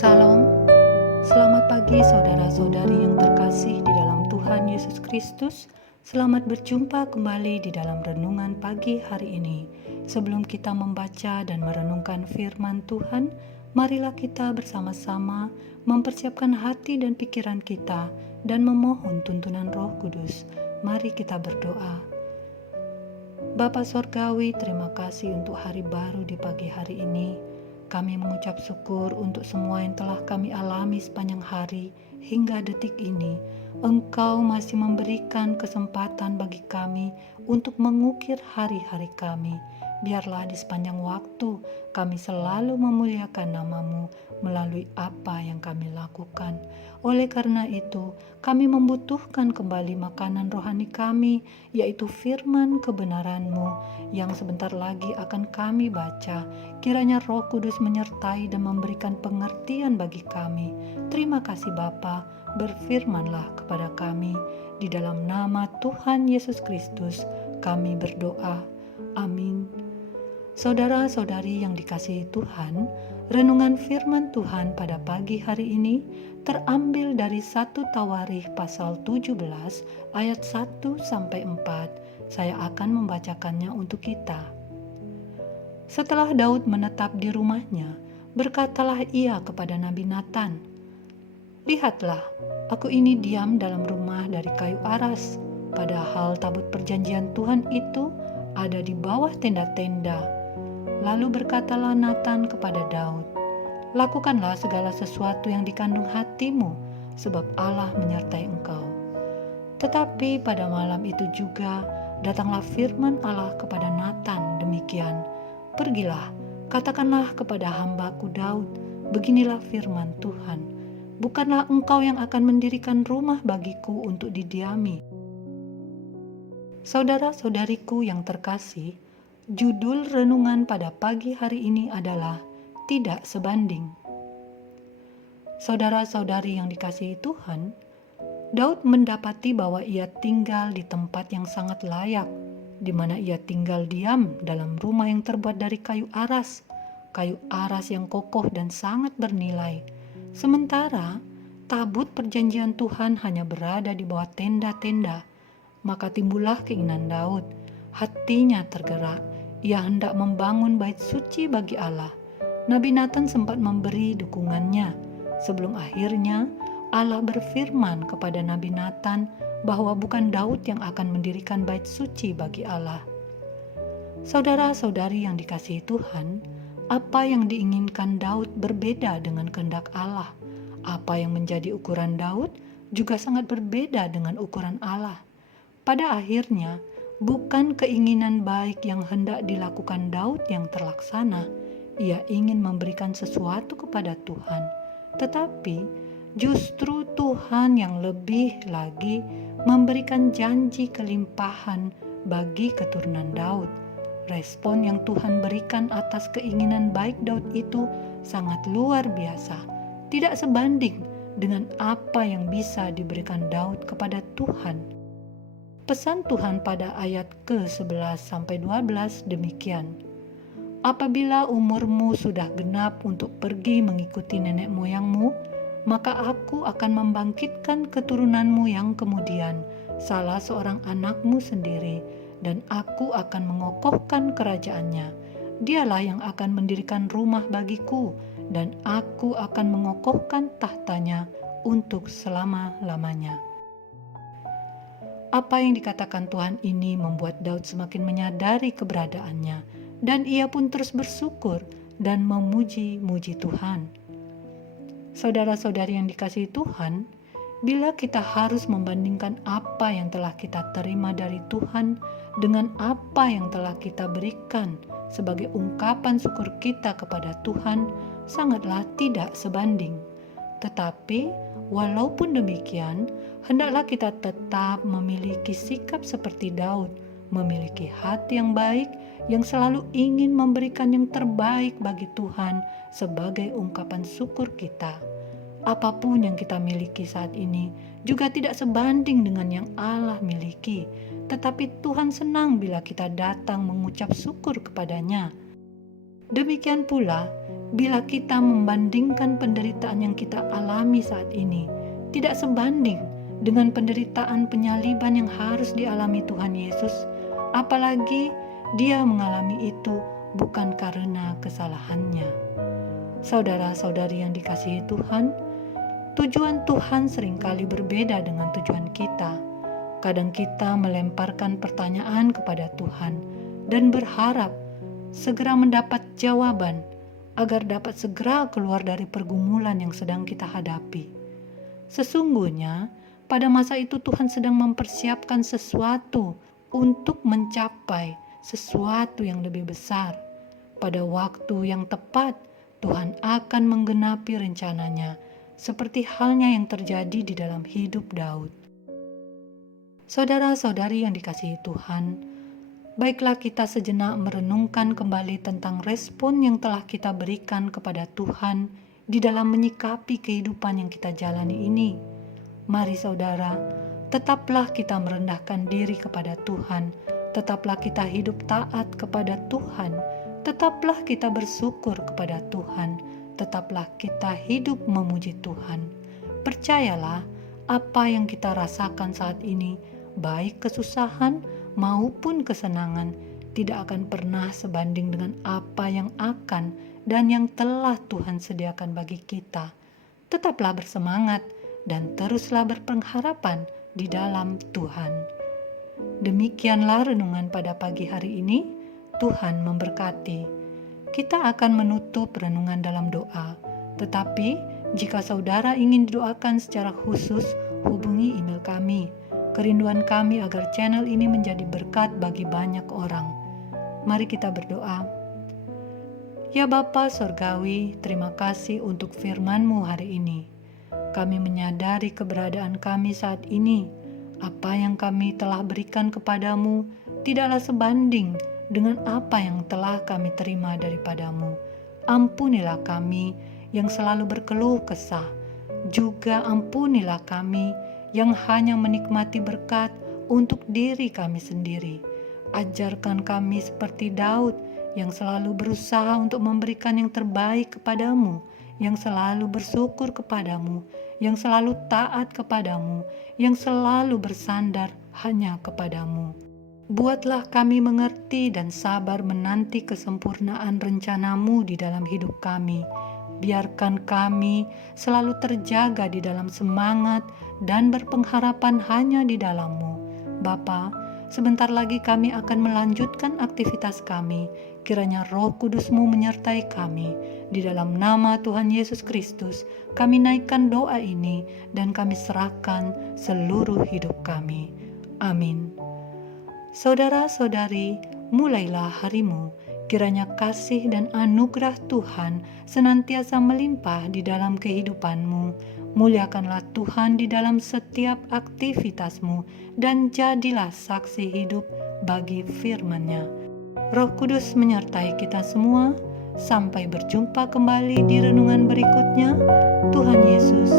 Salam, selamat pagi saudara-saudari yang terkasih di dalam Tuhan Yesus Kristus. Selamat berjumpa kembali di dalam renungan pagi hari ini. Sebelum kita membaca dan merenungkan firman Tuhan, marilah kita bersama-sama mempersiapkan hati dan pikiran kita dan memohon tuntunan Roh Kudus. Mari kita berdoa. Bapa Sorgawi, terima kasih untuk hari baru di pagi hari ini. Kami mengucap syukur untuk semua yang telah kami alami sepanjang hari hingga detik ini. Engkau masih memberikan kesempatan bagi kami untuk mengukir hari-hari kami. Biarlah di sepanjang waktu kami selalu memuliakan nama-Mu melalui apa yang kami lakukan. Oleh karena itu, kami membutuhkan kembali makanan rohani kami, yaitu firman kebenaran-Mu yang sebentar lagi akan kami baca. Kiranya Roh Kudus menyertai dan memberikan pengertian bagi kami. Terima kasih Bapa, berfirmanlah kepada kami. Di dalam nama Tuhan Yesus Kristus kami berdoa. Amin. Saudara-saudari yang dikasihi Tuhan, renungan firman Tuhan pada pagi hari ini terambil dari 1 Tawarikh pasal 17 ayat 1-4. Saya akan membacakannya untuk kita. Setelah Daud menetap di rumahnya, berkatalah ia kepada Nabi Natan, "Lihatlah, aku ini diam dalam rumah dari kayu aras, padahal tabut perjanjian Tuhan itu ada di bawah tenda-tenda." Lalu berkatalah Natan kepada Daud, "Lakukanlah segala sesuatu yang dikandung hatimu, sebab Allah menyertai engkau." Tetapi pada malam itu juga datanglah firman Allah kepada Natan demikian, "Pergilah, katakanlah kepada hambaku Daud, beginilah firman Tuhan, bukanlah engkau yang akan mendirikan rumah bagiku untuk didiami." Saudara-saudariku yang terkasih, judul renungan pada pagi hari ini adalah tidak sebanding. Saudara-saudari yang dikasihi Tuhan, Daud mendapati bahwa ia tinggal di tempat yang sangat layak, di mana ia tinggal diam dalam rumah yang terbuat dari kayu aras yang kokoh dan sangat bernilai. Sementara tabut perjanjian Tuhan hanya berada di bawah tenda-tenda. Maka timbullah keinginan Daud, hatinya tergerak. Ia hendak membangun bait suci bagi Allah. Nabi Natan sempat memberi dukungannya, sebelum akhirnya Allah berfirman kepada Nabi Natan bahwa bukan Daud yang akan mendirikan bait suci bagi Allah. Saudara-saudari yang dikasihi Tuhan, apa yang diinginkan Daud berbeda dengan kehendak Allah. Apa yang menjadi ukuran Daud juga sangat berbeda dengan ukuran Allah. Pada akhirnya, bukan keinginan baik yang hendak dilakukan Daud yang terlaksana. Ia ingin memberikan sesuatu kepada Tuhan, tetapi justru Tuhan yang lebih lagi memberikan janji kelimpahan bagi keturunan Daud. Respon yang Tuhan berikan atas keinginan baik Daud itu sangat luar biasa, tidak sebanding dengan apa yang bisa diberikan Daud kepada Tuhan. Pesan Tuhan pada ayat ke-11-12 demikian, "Apabila umurmu sudah genap untuk pergi mengikuti nenek moyangmu, maka aku akan membangkitkan keturunanmu yang kemudian, salah seorang anakmu sendiri, dan aku akan mengokohkan kerajaannya. Dialah yang akan mendirikan rumah bagiku, dan aku akan mengokohkan tahtanya untuk selama-lamanya." Apa yang dikatakan Tuhan ini membuat Daud semakin menyadari keberadaannya, dan ia pun terus bersyukur dan memuji-muji Tuhan. Saudara-saudari yang dikasihi Tuhan, bila kita harus membandingkan apa yang telah kita terima dari Tuhan dengan apa yang telah kita berikan sebagai ungkapan syukur kita kepada Tuhan, sangatlah tidak sebanding. Tetapi walaupun demikian, hendaklah kita tetap memiliki sikap seperti Daud, memiliki hati yang baik yang selalu ingin memberikan yang terbaik bagi Tuhan sebagai ungkapan syukur kita. Apapun yang kita miliki saat ini juga tidak sebanding dengan yang Allah miliki, tetapi Tuhan senang bila kita datang mengucap syukur kepadanya. Demikian pula, bila kita membandingkan penderitaan yang kita alami saat ini, tidak sebanding dengan penderitaan penyaliban yang harus dialami Tuhan Yesus, apalagi Dia mengalami itu bukan karena kesalahannya. Saudara-saudari yang dikasihi Tuhan, tujuan Tuhan seringkali berbeda dengan tujuan kita. Kadang kita melemparkan pertanyaan kepada Tuhan dan berharap segera mendapat jawaban agar dapat segera keluar dari pergumulan yang sedang kita hadapi. Sesungguhnya, pada masa itu Tuhan sedang mempersiapkan sesuatu untuk mencapai sesuatu yang lebih besar. Pada waktu yang tepat, Tuhan akan menggenapi rencananya, seperti halnya yang terjadi di dalam hidup Daud. Saudara-saudari yang dikasihi Tuhan, baiklah kita sejenak merenungkan kembali tentang respon yang telah kita berikan kepada Tuhan di dalam menyikapi kehidupan yang kita jalani ini. Mari saudara, tetaplah kita merendahkan diri kepada Tuhan, tetaplah kita hidup taat kepada Tuhan, tetaplah kita bersyukur kepada Tuhan, tetaplah kita hidup memuji Tuhan. Percayalah, apa yang kita rasakan saat ini, baik kesusahan maupun kesenangan, tidak akan pernah sebanding dengan apa yang akan dan yang telah Tuhan sediakan bagi kita. Tetaplah bersemangat dan teruslah berpengharapan di dalam Tuhan. Demikianlah renungan pada pagi hari ini. Tuhan memberkati. Kita akan menutup renungan dalam doa. Tetapi jika saudara ingin didoakan secara khusus, hubungi email kami. Kerinduan kami agar channel ini menjadi berkat bagi banyak orang. Mari kita berdoa. Ya Bapa Sorgawi, terima kasih untuk firman-Mu hari ini. Kami menyadari keberadaan kami saat ini. Apa yang kami telah berikan kepadamu tidaklah sebanding dengan apa yang telah kami terima daripada-Mu. Ampunilah kami yang selalu berkeluh kesah. Juga ampunilah kami yang hanya menikmati berkat untuk diri kami sendiri. Ajarkan kami seperti Daud yang selalu berusaha untuk memberikan yang terbaik kepadamu, yang selalu bersyukur kepadamu, yang selalu taat kepadamu, yang selalu bersandar hanya kepadamu. Buatlah kami mengerti dan sabar menanti kesempurnaan rencana-Mu di dalam hidup kami. Biarkan kami selalu terjaga di dalam semangat dan berpengharapan hanya di dalam-Mu. Bapa, sebentar lagi kami akan melanjutkan aktivitas kami. Kiranya Roh Kudus-Mu menyertai kami. Di dalam nama Tuhan Yesus Kristus, kami naikkan doa ini dan kami serahkan seluruh hidup kami. Amin. Saudara-saudari, mulailah harimu. Kiranya kasih dan anugerah Tuhan senantiasa melimpah di dalam kehidupanmu. Muliakanlah Tuhan di dalam setiap aktivitasmu dan jadilah saksi hidup bagi firman-Nya. Roh Kudus menyertai kita semua. Sampai berjumpa kembali di renungan berikutnya. Tuhan Yesus